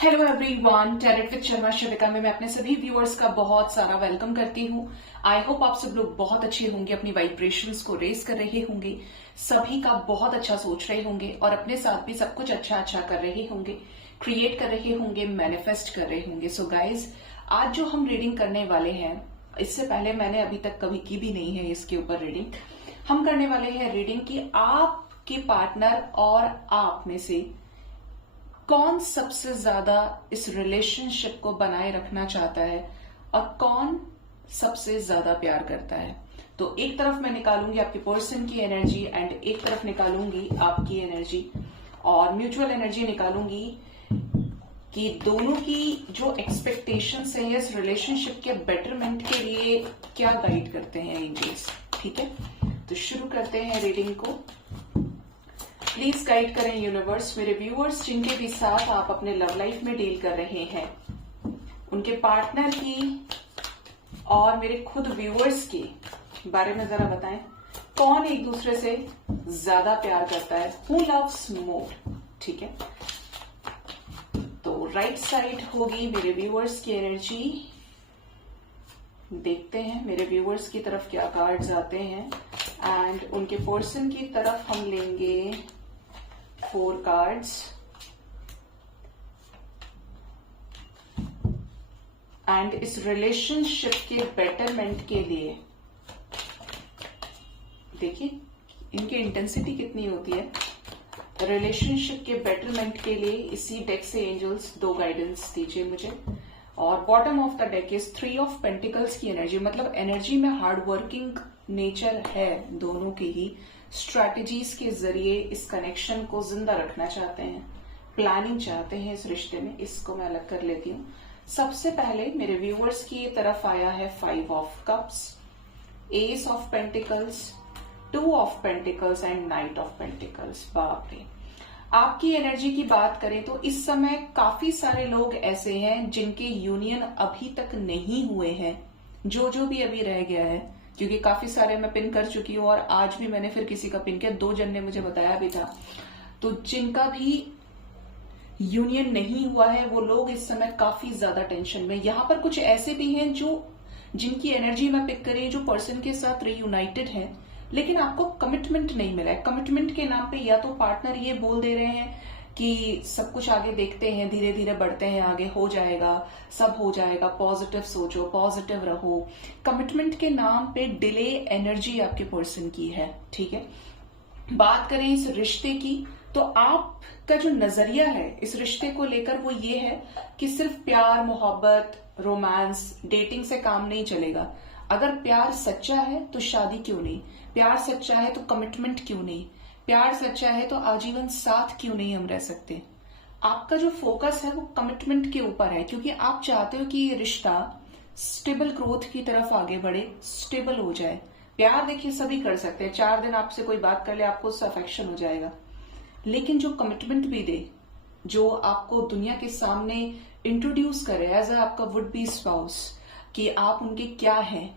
Hello everyone, tarot with Sharma Shivika में मैं अपने सभी व्यूअर्स का बहुत सारा वेलकम करती हूँ। आई होप आप सब लोग बहुत अच्छे होंगे, अपनी वाइब्रेशंस को रेज कर रहे होंगे, सभी का बहुत अच्छा सोच रहे होंगे और अपने साथ भी सब कुछ अच्छा अच्छा कर रहे होंगे, क्रिएट कर रहे होंगे, मैनिफेस्ट कर रहे होंगे। सो गाइज, आज जो हम रीडिंग करने वाले हैं, इससे पहले मैंने अभी तक कभी की भी नहीं है इसके ऊपर रीडिंग। हम करने वाले हैं रीडिंग की आपके पार्टनर और आप में से कौन सबसे ज्यादा इस रिलेशनशिप को बनाए रखना चाहता है और कौन सबसे ज्यादा प्यार करता है। तो एक तरफ मैं निकालूंगी आपके पर्सन की एनर्जी एंड एक तरफ निकालूंगी आपकी एनर्जी और म्यूचुअल एनर्जी निकालूंगी कि दोनों की जो एक्सपेक्टेशंस है इस रिलेशनशिप के बेटरमेंट के लिए क्या गाइड करते हैं एंजल्स। ठीक है, तो शुरू करते हैं रीडिंग को। प्लीज गाइड करें यूनिवर्स मेरे व्यूअर्स जिनके भी साथ आप अपने लव लाइफ में डील कर रहे हैं, उनके पार्टनर की और मेरे खुद व्यूअर्स के बारे में जरा बताएं, कौन एक दूसरे से ज्यादा प्यार करता है, हु लव्स मोर। ठीक है, तो राइट साइड होगी मेरे व्यूअर्स की एनर्जी। देखते हैं मेरे व्यूअर्स की तरफ क्या कार्ड्स आते हैं एंड उनके पर्सन की तरफ हम लेंगे 4 कार्ड्स एंड इस रिलेशनशिप के बेटरमेंट के लिए देखिए इनकी इंटेंसिटी कितनी होती है। रिलेशनशिप के बेटरमेंट के लिए इसी डेक से एंजल्स 2 गाइडेंस दीजिए मुझे। और bottom of the deck is 3 of pentacles की एनर्जी, मतलब एनर्जी में हार्ड वर्किंग नेचर है दोनों की ही। स्ट्रैटेजीज के जरिए इस कनेक्शन को जिंदा रखना चाहते हैं, प्लानिंग चाहते हैं इस रिश्ते में। इसको मैं अलग कर लेती हूँ। सबसे पहले मेरे व्यूअर्स की तरफ आया है 5 of cups, S of pentacles, 2 of pentacles and night of pentacles. बाप रे, आपकी एनर्जी की बात करें तो इस समय काफी सारे लोग ऐसे हैं जिनके यूनियन अभी तक नहीं हुए हैं, जो भी अभी रह गया है, क्योंकि काफी सारे मैं पिन कर चुकी हूं और आज भी मैंने फिर किसी का पिन किया, 2 जन ने मुझे बताया भी था। तो जिनका भी यूनियन नहीं हुआ है वो लोग इस समय काफी ज्यादा टेंशन में। यहां पर कुछ ऐसे भी हैं जिनकी एनर्जी मैं पिक करी, जो पर्सन के साथ रीयूनाइटेड है लेकिन आपको कमिटमेंट नहीं मिला है। कमिटमेंट के नाम पे या तो पार्टनर ये बोल दे रहे हैं कि सब कुछ आगे देखते हैं, धीरे धीरे बढ़ते हैं, आगे हो जाएगा, सब हो जाएगा, पॉजिटिव सोचो, पॉजिटिव रहो। कमिटमेंट के नाम पे डिले एनर्जी आपके पर्सन की है। ठीक है, बात करें इस रिश्ते की तो आपका जो नजरिया है इस रिश्ते को लेकर वो ये है कि सिर्फ प्यार, मोहब्बत, रोमांस, डेटिंग से काम नहीं चलेगा। अगर प्यार सच्चा है तो शादी क्यों नहीं, प्यार सच्चा है तो कमिटमेंट क्यों नहीं, प्यार सच्चा है तो आजीवन साथ क्यों नहीं हम रह सकते। आपका जो फोकस है वो कमिटमेंट के ऊपर है, क्योंकि आप चाहते हो कि ये रिश्ता स्टेबल ग्रोथ की तरफ आगे बढ़े, स्टेबल हो जाए। प्यार देखिए सभी कर सकते हैं, 4 दिन आपसे कोई बात कर ले आपको उससे अफेक्शन हो जाएगा, लेकिन जो कमिटमेंट भी दे, जो आपको दुनिया के सामने इंट्रोड्यूस करे एज आपका वुड बी स्पाउस, कि आप उनके क्या हैं,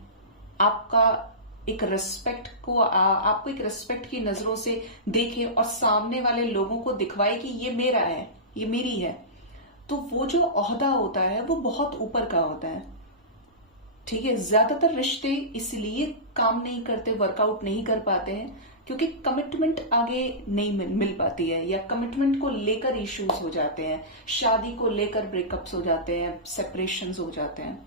आपका एक रिस्पेक्ट को आपको एक रिस्पेक्ट की नजरों से देखे और सामने वाले लोगों को दिखवाए कि ये मेरा है, ये मेरी है, तो वो जो ओहदा होता है वो बहुत ऊपर का होता है। ठीक है, ज्यादातर रिश्ते इसलिए काम नहीं करते, वर्कआउट नहीं कर पाते हैं क्योंकि कमिटमेंट आगे नहीं मिल पाती है, या कमिटमेंट को लेकर इश्यूज हो जाते हैं, शादी को लेकर ब्रेकअप्स हो जाते हैं, सेपरेशंस हो जाते हैं,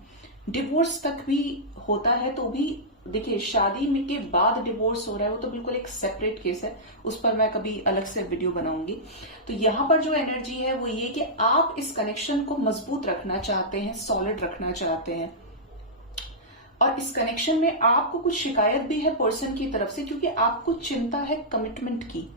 डिवोर्स तक भी होता है। तो भी देखिए शादी में के बाद डिवोर्स हो रहा है वो तो बिल्कुल एक सेपरेट केस है, उस पर मैं कभी अलग से वीडियो बनाऊंगी। तो यहां पर जो एनर्जी है वो ये कि आप इस कनेक्शन को मजबूत रखना चाहते हैं, सॉलिड रखना चाहते हैं, और इस कनेक्शन में आपको कुछ शिकायत भी है पर्सन की तरफ से, क्योंकि आपको चिंता है कमिटमेंट की।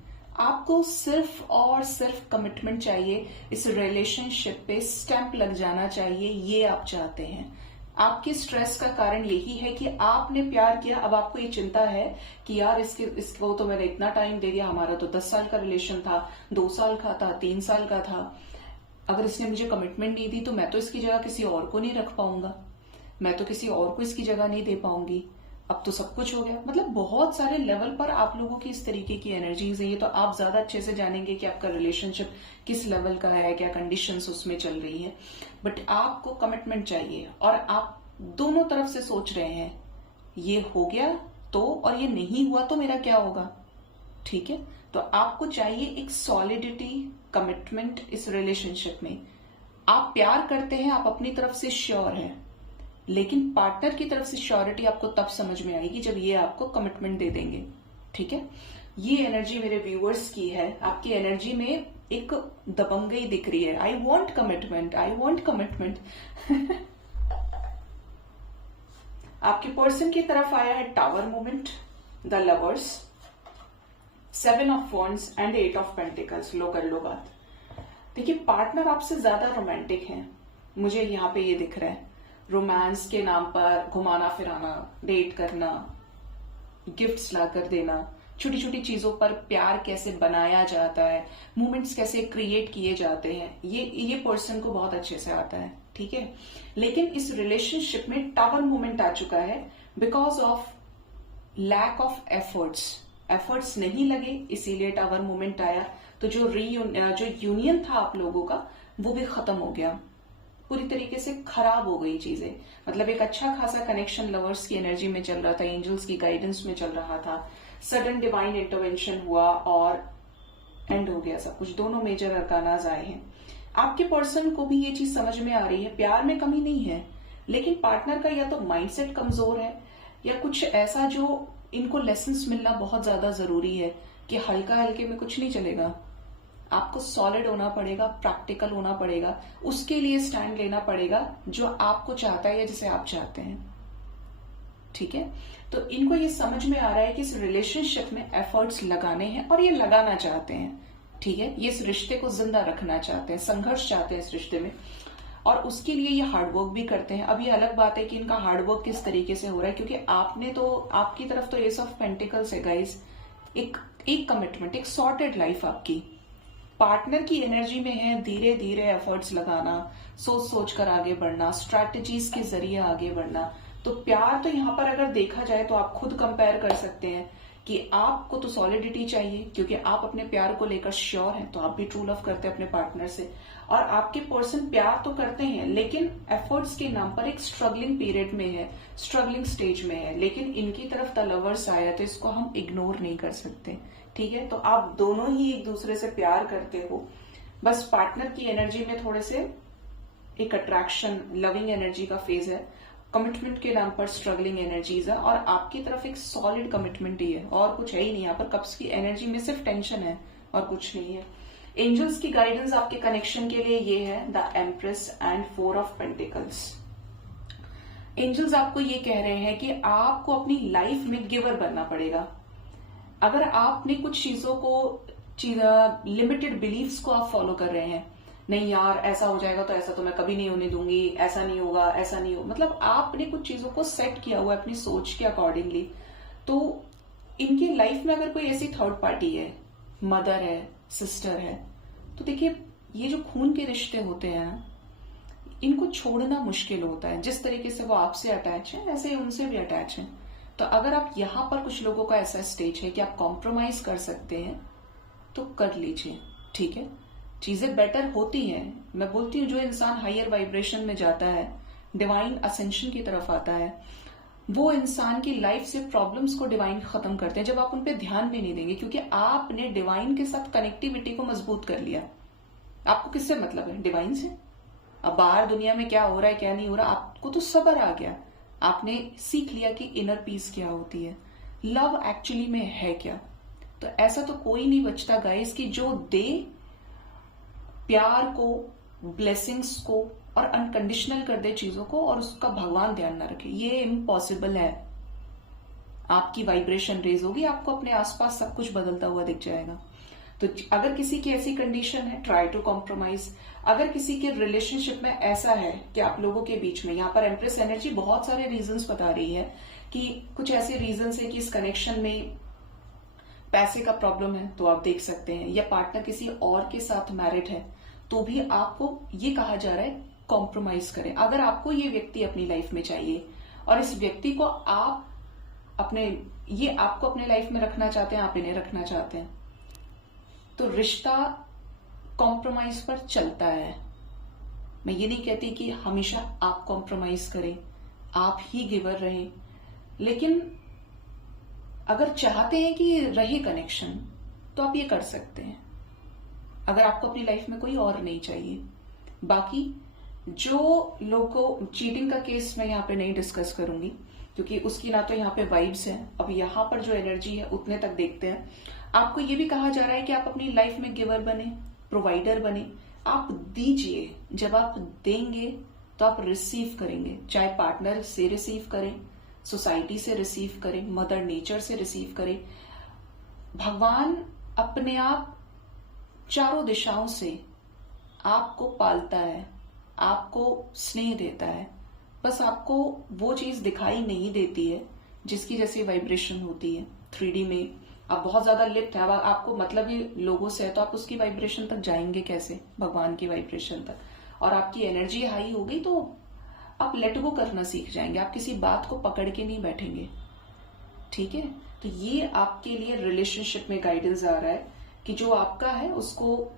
आपको सिर्फ और सिर्फ कमिटमेंट चाहिए, इस रिलेशनशिप पे स्टैंप लग जाना चाहिए, ये आप चाहते हैं। आपके स्ट्रेस का कारण यही है कि आपने प्यार किया, अब आपको ये चिंता है कि यार इसको तो मैंने इतना टाइम दे दिया, हमारा तो 10 साल का रिलेशन था, 2 साल का था, 3 साल का था, अगर इसने मुझे कमिटमेंट नहीं दी तो मैं तो इसकी जगह किसी और को नहीं रख पाऊंगा, मैं तो किसी और को इसकी जगह नहीं दे पाऊंगी। अब तो सब कुछ हो गया। मतलब बहुत सारे लेवल पर आप लोगों की इस तरीके की एनर्जीज है। ये तो आप ज्यादा अच्छे से जानेंगे कि आपका रिलेशनशिप किस लेवल का है, क्या कंडीशंस उसमें चल रही है। बट आपको कमिटमेंट चाहिए और आप दोनों तरफ से सोच रहे हैं ये हो गया तो, और ये नहीं हुआ तो मेरा क्या होगा। ठीक है, तो आपको चाहिए एक सॉलिडिटी, कमिटमेंट इस रिलेशनशिप में। आप प्यार करते हैं, आप अपनी तरफ से श्योर हैं, लेकिन पार्टनर की तरफ से श्योरिटी आपको तब समझ में आएगी जब ये आपको कमिटमेंट दे देंगे। ठीक है, ये एनर्जी मेरे व्यूअर्स की है। आपकी एनर्जी में एक दबंगई दिख रही है। I want commitment, I want commitment. आपके पर्सन की तरफ आया है tower moment, the lovers, 7 of wands and 8 of pentacles. लो कर लो बात। देखिए, पार्टनर आपसे ज्यादा रोमांटिक है, मुझे यहाँ पे ये दिख रहा है। रोमांस के नाम पर घुमाना फिराना, डेट करना, गिफ्ट्स लाकर देना, छोटी छोटी चीजों पर प्यार कैसे बनाया जाता है, मोमेंट्स कैसे क्रिएट किए जाते हैं, ये पर्सन को बहुत अच्छे से आता है। ठीक है, लेकिन इस रिलेशनशिप में टावर मोमेंट आ चुका है because of lack of efforts नहीं लगे, इसीलिए टावर मोमेंट आया। तो जो यूनियन था आप लोगों का, वो भी खत्म हो गया, पूरी तरीके से खराब हो गई चीजें। मतलब एक अच्छा खासा कनेक्शन लवर्स की एनर्जी में चल रहा था, एंजल्स की गाइडेंस में चल रहा था, सडन डिवाइन इंटरवेंशन हुआ और एंड हो गया सब कुछ। दोनों मेजर अरकानाज आए हैं। आपके पर्सन को भी ये चीज समझ में आ रही है, प्यार में कमी नहीं है, लेकिन पार्टनर का या तो माइंडसेट कमजोर है या कुछ ऐसा जो इनको लेसन्स मिलना बहुत ज्यादा जरूरी है कि हल्का हल्के में कुछ नहीं चलेगा। आपको सॉलिड होना पड़ेगा, प्रैक्टिकल होना पड़ेगा, उसके लिए स्टैंड लेना पड़ेगा जो आपको चाहता है या जिसे आप चाहते हैं। ठीक है, तो इनको ये समझ में आ रहा है कि इस रिलेशनशिप में एफर्ट्स लगाने हैं और ये लगाना चाहते हैं। ठीक है, ये इस रिश्ते को जिंदा रखना चाहते हैं, संघर्ष चाहते हैं इस रिश्ते में, और उसके लिए ये हार्डवर्क भी करते हैं। अब ये अलग बात है कि इनका हार्डवर्क किस तरीके से हो रहा है, क्योंकि आपकी तरफ तो एस ऑफ पेंटिकल्स है गाइस, एक कमिटमेंट, एक सॉर्टेड लाइफ आपकी। पार्टनर की एनर्जी में है धीरे धीरे एफर्ट्स लगाना, सोच सोच कर आगे बढ़ना, स्ट्रैटेजीज के जरिए आगे बढ़ना। तो प्यार तो यहाँ पर अगर देखा जाए तो आप खुद कंपेयर कर सकते हैं कि आपको तो सॉलिडिटी चाहिए क्योंकि आप अपने प्यार को लेकर श्योर हैं, तो आप भी ट्रू लव करते हैं अपने पार्टनर से, और आपके पर्सन प्यार तो करते हैं लेकिन एफर्ट्स के नाम पर एक स्ट्रगलिंग पीरियड में है, स्ट्रगलिंग स्टेज में है। लेकिन इनकी तरफ द लवर्स आया तो इसको हम इग्नोर नहीं कर सकते। ठीक है, तो आप दोनों ही एक दूसरे से प्यार करते हो, बस पार्टनर की एनर्जी में थोड़े से एक अट्रैक्शन, लविंग एनर्जी का फेज है, कमिटमेंट के नाम पर स्ट्रगलिंग एनर्जीज है, और आपकी तरफ एक सॉलिड कमिटमेंट ही है और कुछ है ही नहीं। यहाँ पर कप्स की एनर्जी में सिर्फ टेंशन है और कुछ नहीं है। एंजल्स की गाइडेंस आपके कनेक्शन के लिए ये है the empress and 4 of pentacles. Angels आपको ये कह रहे हैं कि आपको अपनी लाइफ में गिवर बनना पड़ेगा। अगर आपने कुछ चीजों को, लिमिटेड बिलीफ्स को आप फॉलो कर रहे हैं, नहीं यार ऐसा हो जाएगा तो ऐसा तो मैं कभी नहीं होने दूंगी, ऐसा नहीं होगा, ऐसा नहीं हो, मतलब आपने कुछ चीजों को सेट किया हुआ है अपनी सोच के अकॉर्डिंगली, तो इनकी लाइफ में अगर कोई ऐसी थर्ड पार्टी है, मदर है, सिस्टर है, तो देखिए ये जो खून के रिश्ते होते हैं इनको छोड़ना मुश्किल होता है। जिस तरीके से वो आपसे अटैच है ऐसे ही उनसे भी अटैच है। तो अगर आप यहां पर, कुछ लोगों का ऐसा स्टेज है कि आप कॉम्प्रोमाइज कर सकते हैं तो कर लीजिए। ठीक है, चीजें बेटर होती हैं। मैं बोलती हूँ जो इंसान हायर वाइब्रेशन में जाता है, डिवाइन असेंशन की तरफ आता है, वो इंसान की लाइफ से प्रॉब्लम्स को डिवाइन खत्म करते हैं जब आप उन पे ध्यान भी नहीं देंगे, क्योंकि आपने डिवाइन के साथ कनेक्टिविटी को मजबूत कर लिया। आपको किससे मतलब है? डिवाइन से। अब बाहर दुनिया में क्या हो रहा है क्या नहीं हो रहा, आपको तो सब्र आ गया, आपने सीख लिया कि इनर पीस क्या होती है, लव एक्चुअली में है क्या। तो ऐसा तो कोई नहीं बचता गाइस कि जो दे प्यार को, ब्लेसिंग्स को और अनकंडीशनल कर दे चीजों को और उसका भगवान ध्यान ना रखे। ये इम्पॉसिबल है। आपकी वाइब्रेशन रेज होगी, आपको अपने आसपास सब कुछ बदलता हुआ दिख जाएगा। तो अगर किसी की ऐसी कंडीशन है, ट्राई टू कॉम्प्रोमाइज। अगर किसी के रिलेशनशिप में ऐसा है कि आप लोगों के बीच में, यहाँ पर एम्प्रेस एनर्जी बहुत सारे रीजंस बता रही है कि कुछ ऐसे रीजंस है कि इस कनेक्शन में पैसे का प्रॉब्लम है तो आप देख सकते हैं, या पार्टनर किसी और के साथ मैरिड है तो भी आपको ये कहा जा रहा है कॉम्प्रोमाइज करें। अगर आपको ये व्यक्ति अपनी लाइफ में चाहिए और इस व्यक्ति को आप अपने, ये आपको अपने लाइफ में रखना चाहते हैं, आप इन्हें रखना चाहते हैं, तो रिश्ता कॉम्प्रोमाइज पर चलता है। मैं ये नहीं कहती कि हमेशा आप कॉम्प्रोमाइज करें, आप ही गिवर रहें, लेकिन अगर चाहते हैं कि रहे कनेक्शन तो आप ये कर सकते हैं, अगर आपको अपनी लाइफ में कोई और नहीं चाहिए। बाकी जो लोगों, चीटिंग का केस मैं यहाँ पे नहीं डिस्कस करूंगी क्योंकि उसकी ना तो यहाँ पे वाइब्स हैं। अब यहाँ पर जो एनर्जी है उतने तक देखते हैं। आपको ये भी कहा जा रहा है कि आप अपनी लाइफ में गिवर बने, प्रोवाइडर बने, आप दीजिए। जब आप देंगे तो आप रिसीव करेंगे, चाहे पार्टनर से रिसीव करें, सोसाइटी से रिसीव करें, मदर नेचर से रिसीव करें। भगवान अपने आप चारों दिशाओं से आपको पालता है, आपको स्नेह देता है, बस आपको वो चीज दिखाई नहीं देती है जिसकी जैसे वाइब्रेशन होती है। 3D में आप बहुत ज्यादा लिप्त है, आपको मतलब ही लोगों से है, तो आप उसकी वाइब्रेशन तक जाएंगे कैसे, भगवान की वाइब्रेशन तक। और आपकी एनर्जी हाई हो गई तो आप लेट गो करना सीख जाएंगे, आप किसी बात को पकड़ के नहीं बैठेंगे। ठीक है, तो ये आपके लिए रिलेशनशिप में गाइडेंस आ रहा है कि जो आपका है उसको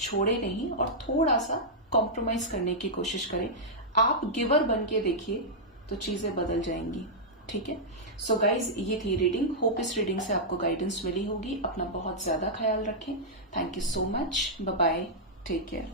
छोड़े नहीं और थोड़ा सा कॉम्प्रोमाइज करने की कोशिश करें। आप गिवर बन के देखिए तो चीजें बदल जाएंगी। ठीक है, सो गाइज ये थी रीडिंग। होप इस रीडिंग से आपको गाइडेंस मिली होगी। अपना बहुत ज्यादा ख्याल रखें। Thank you so much, bye bye, take care.